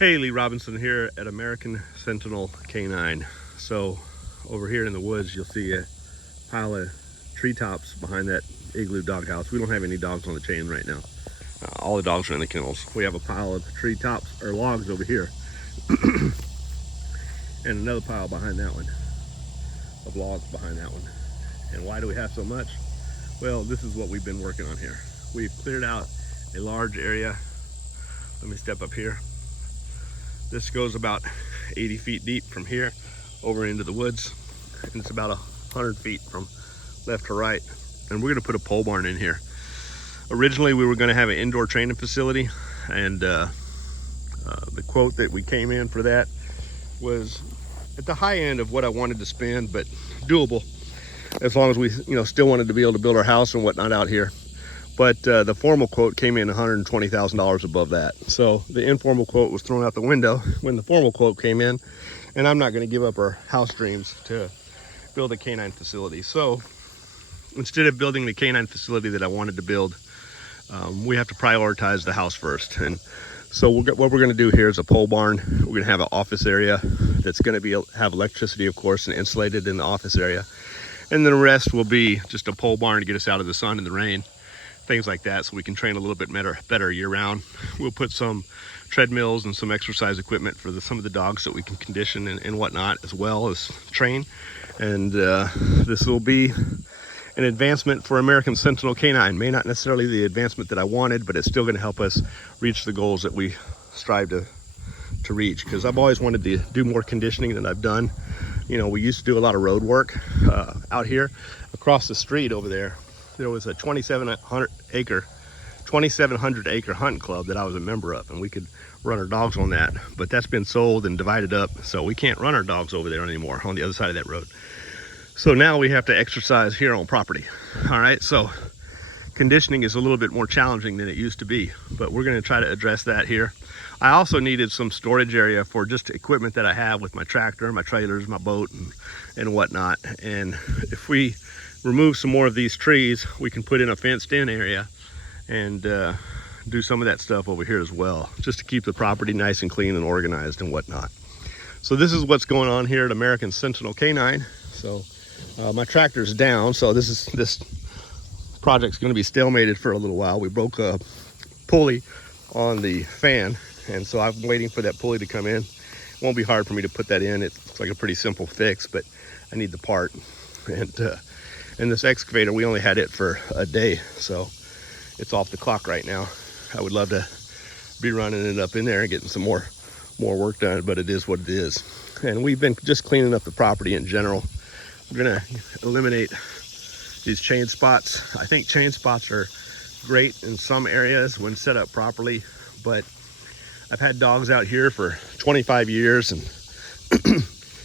Hey, Lee Robinson here at American Sentinel K9. So over here in the woods, you'll see a pile of treetops behind that igloo doghouse. We don't have any dogs on the chain right now. All the dogs are in the kennels. We have a pile of treetops or logs over here and another pile behind that one of logs behind that one. And why do we have so much? Well, this is what we've been working on here. We've cleared out a large area. Let me step up here. This goes about 80 feet deep from here over into the woods, and it's about 100 feet from left to right. And we're gonna put a pole barn in here. Originally, we were gonna have an indoor training facility, and the quote that we came in for that was at the high end of what I wanted to spend, but doable, as long as we still wanted to be able to build our house and whatnot out here. But the formal quote came in $120,000 above that. So the informal quote was thrown out the window when the formal quote came in, and I'm not gonna give up our house dreams to build a canine facility. So instead of building the canine facility that I wanted to build, we have to prioritize the house first. And so what we're gonna do here is a pole barn. We're gonna have an office area that's gonna have electricity, of course, and insulated in the office area. And then the rest will be just a pole barn to get us out of the sun and the rain, things like that, so we can train a little bit better year round. We'll put some treadmills and some exercise equipment for some of the dogs that we can condition and whatnot, as well as train. And this will be an advancement for American Sentinel K9. May not necessarily the advancement that I wanted, but it's still going to help us reach the goals that we strive to reach, because I've always wanted to do more conditioning than I've done. We used to do a lot of road work out here. Across the street over there was a 2,700 acre hunt club that I was a member of, and we could run our dogs on that, but that's been sold and divided up, so we can't run our dogs over there anymore on the other side of that road. So now we have to exercise here on property. All right, so conditioning is a little bit more challenging than it used to be, but we're going to try to address that here. I also needed some storage area for just equipment that I have with my tractor, my trailers, my boat, and whatnot. And if we remove some more of these trees, we can put in a fenced in area and do some of that stuff over here as well, just to keep the property nice and clean and organized and whatnot. So this is what's going on here at American Sentinel K9. So my tractor's down, so this project's going to be stalemated for a little while. We broke a pulley on the fan, and so I'm waiting for that pulley to come in. It won't be hard for me to put that in. It's like a pretty simple fix, but I need the part. And this excavator, we only had it for a day, so it's off the clock right now. I would love to be running it up in there and getting some more work done, but it is what it is. And we've been just cleaning up the property in general. We're gonna eliminate these chain spots. I think chain spots are great in some areas when set up properly, but I've had dogs out here for 25 years, and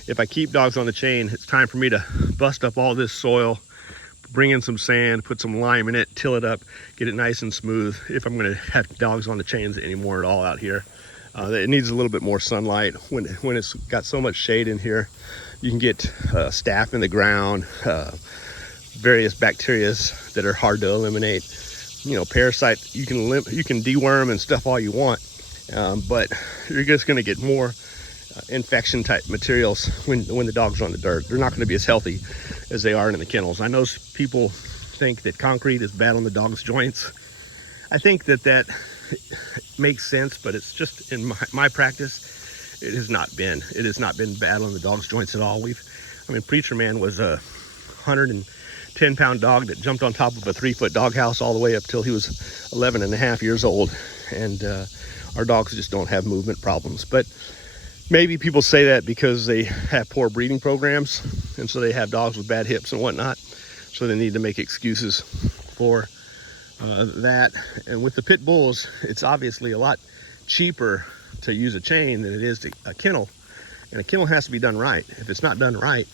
if I keep dogs on the chain, it's time for me to bust up all this soil, bring in some sand, put some lime in it, till it up, get it nice and smooth, if I'm going to have dogs on the chains anymore at all out here. It needs a little bit more sunlight. When it's got so much shade in here, you can get staph in the ground, various bacteria that are hard to eliminate. Parasite, you can deworm and stuff all you want, but you're just going to get more infection type materials when the dogs are on the dirt. They're not going to be as healthy as they are in the kennels. I know people think that concrete is bad on the dog's joints. I think that makes sense, but it's just in my practice, it has not been bad on the dog's joints at all. Preacher Man was a 110-pound dog that jumped on top of a 3-foot doghouse all the way up till he was 11 and a half years old, and our dogs just don't have movement problems. But maybe people say that because they have poor breeding programs, and so they have dogs with bad hips and whatnot, so they need to make excuses for that. And with the pit bulls, it's obviously a lot cheaper to use a chain than it is a kennel, and a kennel has to be done right. If it's not done right,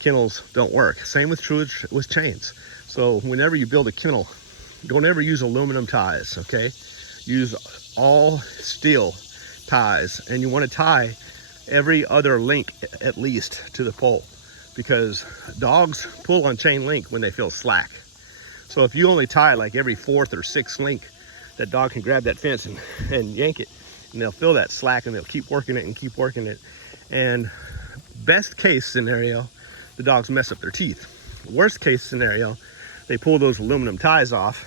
kennels don't work. Same with chains. So whenever you build a kennel, don't ever use aluminum ties, okay? Use all steel ties, and you want to tie every other link at least to the pole, because dogs pull on chain link when they feel slack. So if you only tie like every 4th or 6th link, that dog can grab that fence and yank it and they'll feel that slack and they'll keep working it and keep working it. And best case scenario, the dogs mess up their teeth. Worst case scenario, they pull those aluminum ties off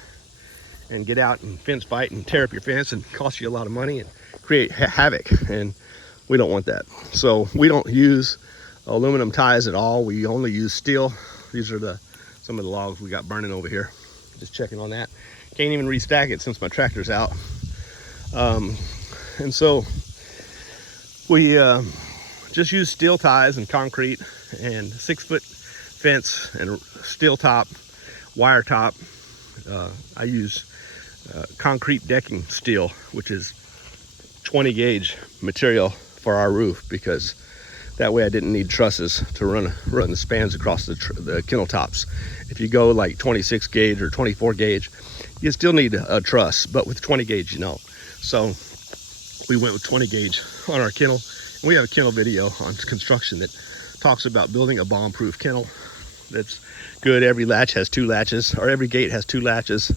and get out and fence fight and tear up your fence and cost you a lot of money and create havoc. And we don't want that. So we don't use aluminum ties at all. We only use steel. These are some of the logs we got burning over here. Just checking on that. Can't even restack it since my tractor's out. And so we just use steel ties and concrete and 6-foot fence and steel top, wire top. I use concrete decking steel, which is 20 gauge material for our roof, because that way I didn't need trusses to run the spans across the kennel tops. If you go like 26 gauge or 24 gauge, you still need a truss, but with 20 gauge, you know. So we went with 20 gauge on our kennel. And we have a kennel video on construction that talks about building a bomb-proof kennel that's good. Every latch has 2 latches, or every gate has 2 latches.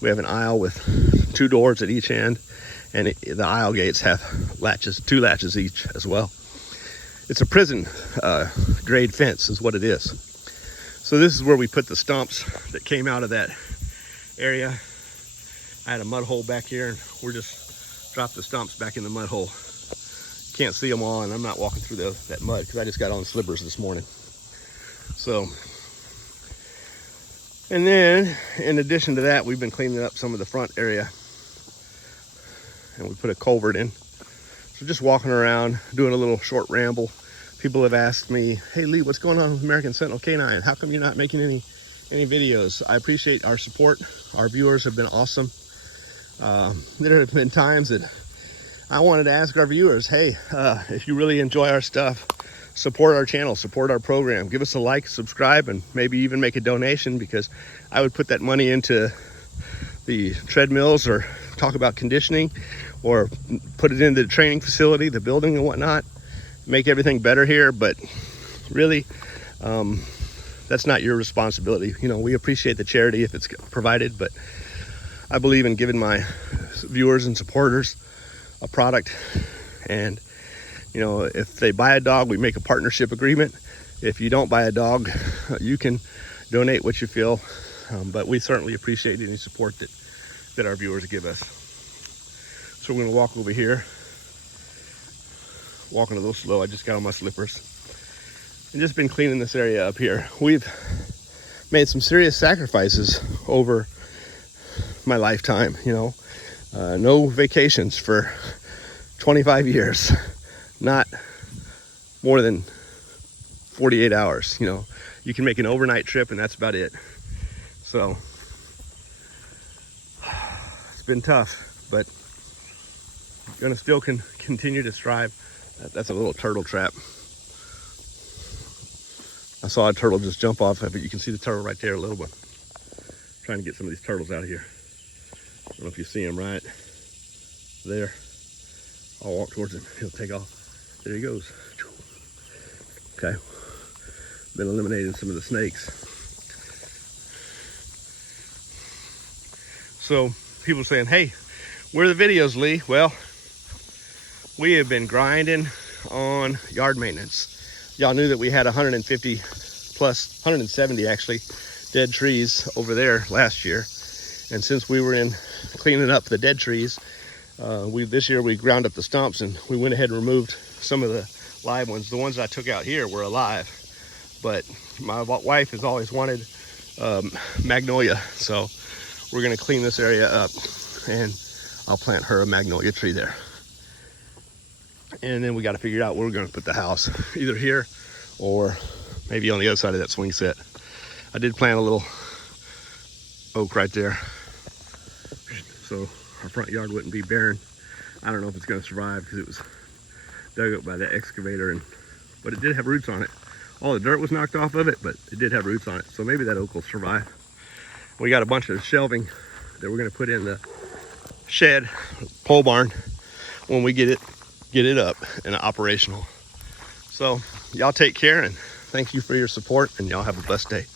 We have an aisle with 2 doors at each end, and the aisle gates have 2 latches each as well. It's a prison grade fence is what it is. So this is where we put the stumps that came out of that area. I had a mud hole back here, and we're just dropped the stumps back in the mud hole. Can't see them all, and I'm not walking through that mud because I just got on slippers this morning. So, and then in addition to that, we've been cleaning up some of the front area, and we put a culvert in. So just walking around, doing a little short ramble. People have asked me, hey Lee, what's going on with American Sentinel K9? How come you're not making any videos? I appreciate our support. Our viewers have been awesome. There have been times that I wanted to ask our viewers, hey, if you really enjoy our stuff, support our channel, support our program, give us a like, subscribe, and maybe even make a donation, because I would put that money into the treadmills or talk about conditioning, or put it into the training facility, the building and whatnot, make everything better here. But really, that's not your responsibility. You know, we appreciate the charity if it's provided, but I believe in giving my viewers and supporters a product. And you know, if they buy a dog, we make a partnership agreement. If you don't buy a dog, you can donate what you feel, but we certainly appreciate any support that our viewers give us. So we're gonna walk over here, walking a little slow. I just got on my slippers and just been cleaning this area up here. We've made some serious sacrifices over my lifetime, you know. No vacations for 25 years, not more than 48 hours. You know, you can make an overnight trip and that's about it. So it's been tough, but gonna still continue to strive. That's a little turtle trap. I saw a turtle just jump off of it. You can see the turtle right there, a little one. Trying to get some of these turtles out of here. I don't know if you see him right there. I'll walk towards him. He'll take off. There he goes. Okay. Been eliminating some of the snakes. So people saying, hey, where are the videos, Lee? Well, we have been grinding on yard maintenance. Y'all knew that we had 150 plus, 170 actually, dead trees over there last year. And since we were in cleaning up the dead trees, this year we ground up the stumps and we went ahead and removed some of the live ones. The ones I took out here were alive, but my wife has always wanted magnolia. So we're gonna clean this area up and I'll plant her a magnolia tree there. And then we got to figure out where we're going to put the house, either here or maybe on the other side of that swing set. I did plant a little oak right there, so our front yard wouldn't be barren. I don't know if it's going to survive because it was dug up by the excavator, but it did have roots on it. All the dirt was knocked off of it, but it did have roots on it, so maybe that oak will survive. We got a bunch of shelving that we're going to put in the shed, pole barn, when we get it up and operational. So y'all take care, and thank you for your support, and y'all have a blessed day.